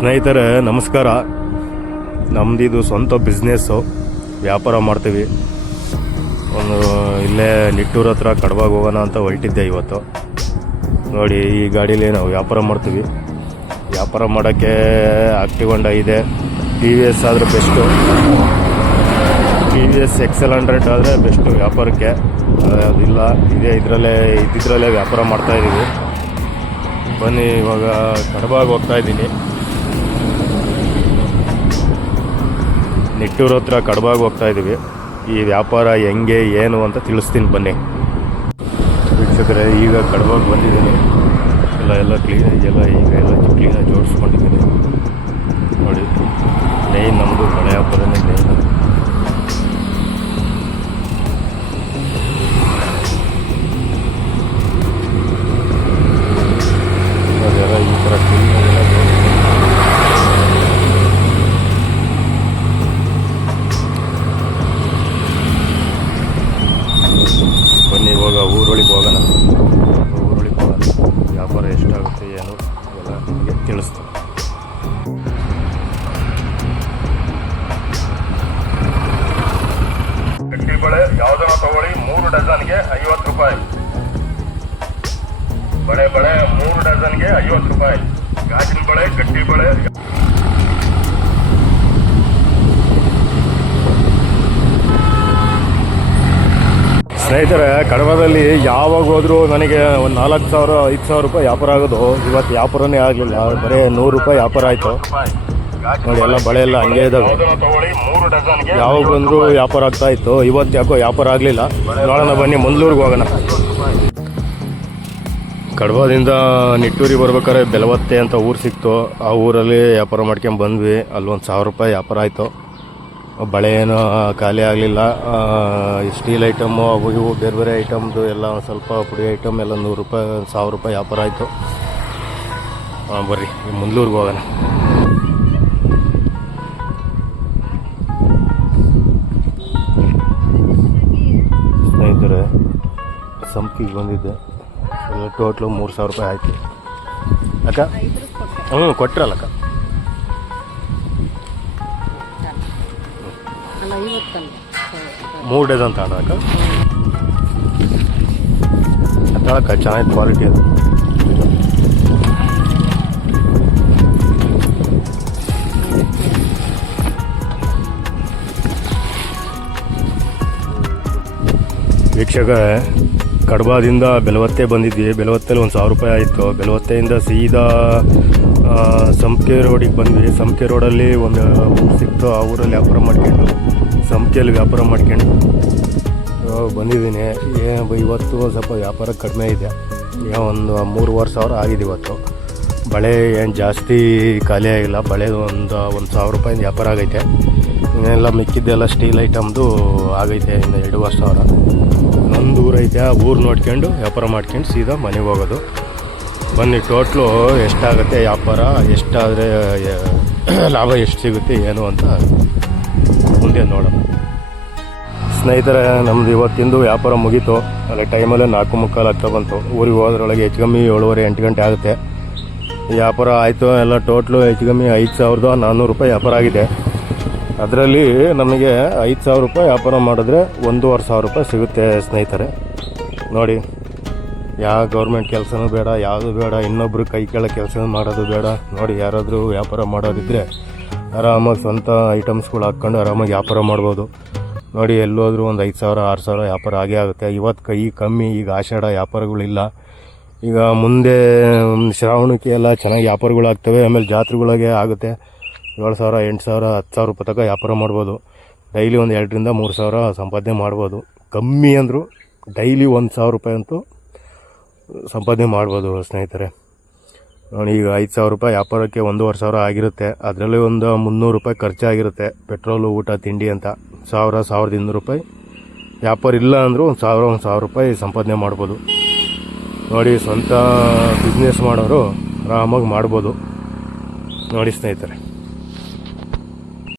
ಸ್ನೇಹಿತರೆ ನಮಸ್ಕಾರ. ನಮ್ಮದಿದು ಸ್ವಂತ ಬಿಸ್ನೆಸ್ಸು, ವ್ಯಾಪಾರ ಮಾಡ್ತೀವಿ. ಒಂದು ಇಲ್ಲೇ ನಿಟ್ಟೂರ ಹತ್ರ ಕಡಬಾಗ ಹೋಗೋಣ ಅಂತ ಹೊರಟಿದ್ದೆ ಇವತ್ತು. ನೋಡಿ, ಈ ಗಾಡೀಲಿ ನಾವು ವ್ಯಾಪಾರ ಮಾಡ್ತೀವಿ. ವ್ಯಾಪಾರ ಮಾಡೋಕ್ಕೆ ಆಕ್ಟಿವ್ ಹೊಂಡಾ ಇದೆ, ಟಿ ವಿ ಎಸ್ ಆದರೆ best. T V S XL100 ಆದರೆ ಬೆಸ್ಟು ವ್ಯಾಪಾರಕ್ಕೆ. ಅದಿಲ್ಲ, ಇದ್ದಿದ್ರಲ್ಲೇ ವ್ಯಾಪಾರ ಮಾಡ್ತಾಯಿದ್ದೀವಿ. ಬನ್ನಿ, ಇವಾಗ ಕಡಬಾಗ ಹೋಗ್ತಾ ಇದ್ದೀನಿ. ನಿಟ್ಟೂರ ಹತ್ರ ಕಡಬಾಗ ಹೋಗ್ತಾ ಇದ್ದೀವಿ. ಈ ವ್ಯಾಪಾರ ಹೆಂಗೆ ಏನು ಅಂತ ತಿಳಿಸ್ತೀನಿ ಬನ್ನಿ ವೀಕ್ಷಕರೇ. ಈಗ ಕಡಬಾಗ ಬಂದಿದ್ದೀನಿ. ಎಲ್ಲ ಕ್ಲೀನಾಗಿ ಈಗ ಕ್ಲೀನಾಗಿ ಜೋಡಿಸ್ಕೊಂಡಿದ್ದೀನಿ. ನೋಡಿ, ಮೇಯ್ನ್ ನಮ್ಮದು ಮನೆ ವ್ಯಾಪಾರನೇ ಮೇಯ್ನ್. ಅದೆಲ್ಲ ಈ ಥರ ಕ್ಲೀನಾಗೆಲ್ಲ ಬನ್ನಿ, ಇವಾಗ ಊರೊಳಗೆ ಹೋಗೋಣ. ವ್ಯಾಪಾರ ಎಷ್ಟಾಗುತ್ತೆ ಏನು ಎಲ್ಲ ನಿಮಗೆ ತಿಳಿಸ್ತೀನಿ. ಗಟ್ಟಿ ಬಳೆ ಯಾವುದನ್ನ ತಗೊಳ್ಳಿ, 3 ಡಜನ್ಗೆ 50 ರೂಪಾಯಿ. ಬಳೆ 3 ಡಜನ್ಗೆ 50 ರೂಪಾಯಿ. ಗಾಜಿನ ಬಳೆ, ಗಟ್ಟಿ ಬಳೆ. ಸ್ನೇಹಿತರೆ, ಕಡಬದಲ್ಲಿ ಯಾವಾಗ ಹೋದ್ರೂ ನನಗೆ ಒಂದು 4,000 5,000 ರೂಪಾಯಿ ವ್ಯಾಪಾರ ಆಗೋದು. ಇವತ್ತು ವ್ಯಾಪಾರನೇ ಆಗಲಿಲ್ಲ, ಬರೀ 100 ರೂಪಾಯಿ ವ್ಯಾಪಾರ ಆಯಿತು. ನೋಡಿ, ಎಲ್ಲ ಬಳೆ ಎಲ್ಲ ಹಂಗೆ ಇದ್ದಾವೆ. ಯಾವಾಗ ಬಂದರೂ ವ್ಯಾಪಾರ ಆಗ್ತಾ ಇತ್ತು. ಇವತ್ತು ಯಾಕೋ ವ್ಯಾಪಾರ ಆಗಲಿಲ್ಲ. ನೋಡೋಣ ಬನ್ನಿ, ಮುಂದೂರಿಗೆ ಹೋಗೋಣ. ಕಡಬದಿಂದ ನಿಟ್ಟೂರಿಗೆ ಬರ್ಬೇಕಾದ್ರೆ ಬೆಲವತ್ತೆ ಅಂತ ಊರು ಸಿಕ್ತು. ಆ ಊರಲ್ಲಿ ವ್ಯಾಪಾರ ಮಾಡ್ಕೊಂಡು ಬಂದ್ವಿ. ಅಲ್ಲಿ 1,000 ರೂಪಾಯಿ ವ್ಯಾಪಾರ ಆಯಿತು. ಬಳೆ ಏನೋ ಖಾಲಿ ಆಗಲಿಲ್ಲ. ಸ್ಟೀಲ್ ಐಟಮ್ಮು, ಅವು ಇವು ಬೇರೆ ಬೇರೆ ಐಟಮ್ದು ಎಲ್ಲ ಒಂದು ಸ್ವಲ್ಪ ಪುಡಿ ಐಟಮ್ ಎಲ್ಲ 100 ರೂಪಾಯಿ 1,000 ರೂಪಾಯಿ ವ್ಯಾಪಾರ ಆಯಿತು. ಬರ್ರಿ, ಮುಂದೂರಿಗೆ ಹೋಗೋಣ. ಸ್ನೇಹಿತರೆ, ಸಂಪಿಗೆ ಬಂದಿದ್ದೆ. ಎಲ್ಲ ಟೋಟ್ಲು 3,000 ರೂಪಾಯಿ ಆಯಿತು. ಅಕ್ಕ, ಕೊಟ್ಟರಲ್ಲಕ್ಕ. 3 ಡಜನ್ ತಗೊಳಕ ತಗೊಳಕ ಚೆನ್ನಾಗಿ ಕ್ವಾಲಿಟಿ ಅದು. ವೀಕ್ಷಕ, ಕಡಬದಿಂದ ಬೆಲವತ್ತೆ ಬಂದಿದ್ವಿ. ಬೆಲವತ್ತೆಯಲ್ಲಿ 1,000 ರೂಪಾಯಿ ಆಯಿತು. ಬೆಲವತ್ತೆಯಿಂದ ಸೀದಾ ಸಂಪಿಗೆ ರೋಡಿಗೆ ಬಂದ್ವಿ. ಸಂಪಿಗೆ ರೋಡಲ್ಲಿ ಒಂದು ಊರು ಸಿಕ್ತು. ಆ ಊರಲ್ಲಿ ವ್ಯಾಪಾರ ಮಾಡ್ಕೊಂಡು, ಸಂಪಿಗೆಯಲ್ಲಿ ವ್ಯಾಪಾರ ಮಾಡ್ಕೊಂಡು ಬಂದಿದ್ದೀನಿ. ಇವತ್ತು ಸ್ವಲ್ಪ ವ್ಯಾಪಾರ ಕಡಿಮೆ ಇದೆ. ಒಂದು 3,500 ಆಗಿದೆ ಇವತ್ತು. ಬಳೆ ಏನು ಜಾಸ್ತಿ ಖಾಲಿ ಆಗಿಲ್ಲ. ಬಳೆ ಒಂದು 1,000 ರೂಪಾಯಿಂದ ವ್ಯಾಪಾರ ಆಗೈತೆ. ಇನ್ನೆಲ್ಲ ಮಿಕ್ಕಿದ್ದೆಲ್ಲ ಸ್ಟೀಲ್ ಐಟಮ್ದು ಆಗೈತೆ. ಇನ್ನು 2,500. ಇನ್ನೊಂದು ಊರು ಐತೆ. ಆ ಊರು ನೋಡ್ಕೊಂಡು ವ್ಯಾಪಾರ ಮಾಡ್ಕೊಂಡು ಸೀದಾ ಮನೆಗೆ ಹೋಗೋದು. ಬನ್ನಿ, ಟೋಟ್ಲು ಎಷ್ಟಾಗುತ್ತೆ ವ್ಯಾಪಾರ, ಎಷ್ಟಾದರೆ ಲಾಭ ಎಷ್ಟು ಸಿಗುತ್ತೆ ಏನು ಅಂತ ಮುಂದೆ ನೋಡೋಣ. ಸ್ನೇಹಿತರೆ, ನಮ್ಮದು ಇವತ್ತಿಂದು ವ್ಯಾಪಾರ ಮುಗೀತು. ಅಲ್ಲಿ ಟೈಮಲ್ಲೇ 4:45 ಆಗ್ತಾ ಬಂತು. ಊರಿಗೆ ಹೋದ್ರೊಳಗೆ ಹೆಚ್ಚು ಕಮ್ಮಿ 7:30 8 ಗಂಟೆ ಆಗುತ್ತೆ. ವ್ಯಾಪಾರ ಆಯಿತು. ಎಲ್ಲ ಟೋಟ್ಲು ಹೆಚ್ಚು ಕಮ್ಮಿ 5,400 ರೂಪಾಯಿ ವ್ಯಾಪಾರ ಆಗಿದೆ. ಅದರಲ್ಲಿ ನಮಗೆ 5,000 ರೂಪಾಯಿ ವ್ಯಾಪಾರ ಮಾಡಿದ್ರೆ 1,500 ರೂಪಾಯಿ ಸಿಗುತ್ತೆ. ಸ್ನೇಹಿತರೆ ನೋಡಿ, ಯಾವ ಗೌರ್ಮೆಂಟ್ ಕೆಲಸನೂ ಬೇಡ, ಯಾವುದು ಬೇಡ, ಇನ್ನೊಬ್ರು ಕೈ ಕೆಳ ಕೆಲಸ ಮಾಡೋದು ಬೇಡ. ನೋಡಿ, ಯಾರಾದರೂ ವ್ಯಾಪಾರ ಮಾಡೋದಿದ್ದರೆ ಆರಾಮಾಗಿ ಸ್ವಂತ ಐಟಮ್ಸ್ಗಳು ಹಾಕ್ಕೊಂಡು ಆರಾಮಾಗಿ ವ್ಯಾಪಾರ ಮಾಡ್ಬೋದು. ನೋಡಿ, ಎಲ್ಲೋದ್ರೂ ಒಂದು 5,000 6,000 ವ್ಯಾಪಾರ ಆಗೇ ಆಗುತ್ತೆ. ಇವತ್ತು ಕೈ ಕಮ್ಮಿ. ಈಗ ಆಷಾಢ ವ್ಯಾಪಾರಗಳಿಲ್ಲ. ಈಗ ಮುಂದೆ ಶ್ರಾವಣಕ್ಕೆ ಎಲ್ಲ ಚೆನ್ನಾಗಿ ವ್ಯಾಪಾರಗಳು ಆಗ್ತವೆ. ಆಮೇಲೆ ಜಾತ್ರೆಗಳಿಗೆ ಆಗುತ್ತೆ. 7,000 8,000 10,000 ರೂಪಾಯಿ ತನಕ ವ್ಯಾಪಾರ ಮಾಡ್ಬೋದು. ಡೈಲಿ ಒಂದು 2,000 3,000 ಸಂಪಾದನೆ ಮಾಡ್ಬೋದು. ಕಮ್ಮಿ ಅಂದರೂ ಡೈಲಿ 1,000 ರೂಪಾಯಿ ಅಂತೂ ಸಂಪಾದನೆ ಮಾಡ್ಬೋದು. ಸ್ನೇಹಿತರೆ ನೋಡಿ, ಈಗ 5,000 ರೂಪಾಯಿ ವ್ಯಾಪಾರಕ್ಕೆ 1,500 ಆಗಿರುತ್ತೆ. ಅದರಲ್ಲಿ ಒಂದು 300 ರೂಪಾಯಿ ಖರ್ಚಾಗಿರುತ್ತೆ. ಪೆಟ್ರೋಲು, ಊಟ, ತಿಂಡಿ ಅಂತ 1,000 1,200 ರೂಪಾಯಿ ವ್ಯಾಪಾರ ಇಲ್ಲ ಅಂದರೂ 1,000 ರೂಪಾಯಿ ಸಂಪಾದನೆ ಮಾಡ್ಬೋದು. ನೋಡಿ, ಸ್ವಂತ ಬಿಸ್ನೆಸ್ ಮಾಡೋರು ಆರಾಮಾಗಿ ಮಾಡ್ಬೋದು. ನೋಡಿ ಸ್ನೇಹಿತರೆ.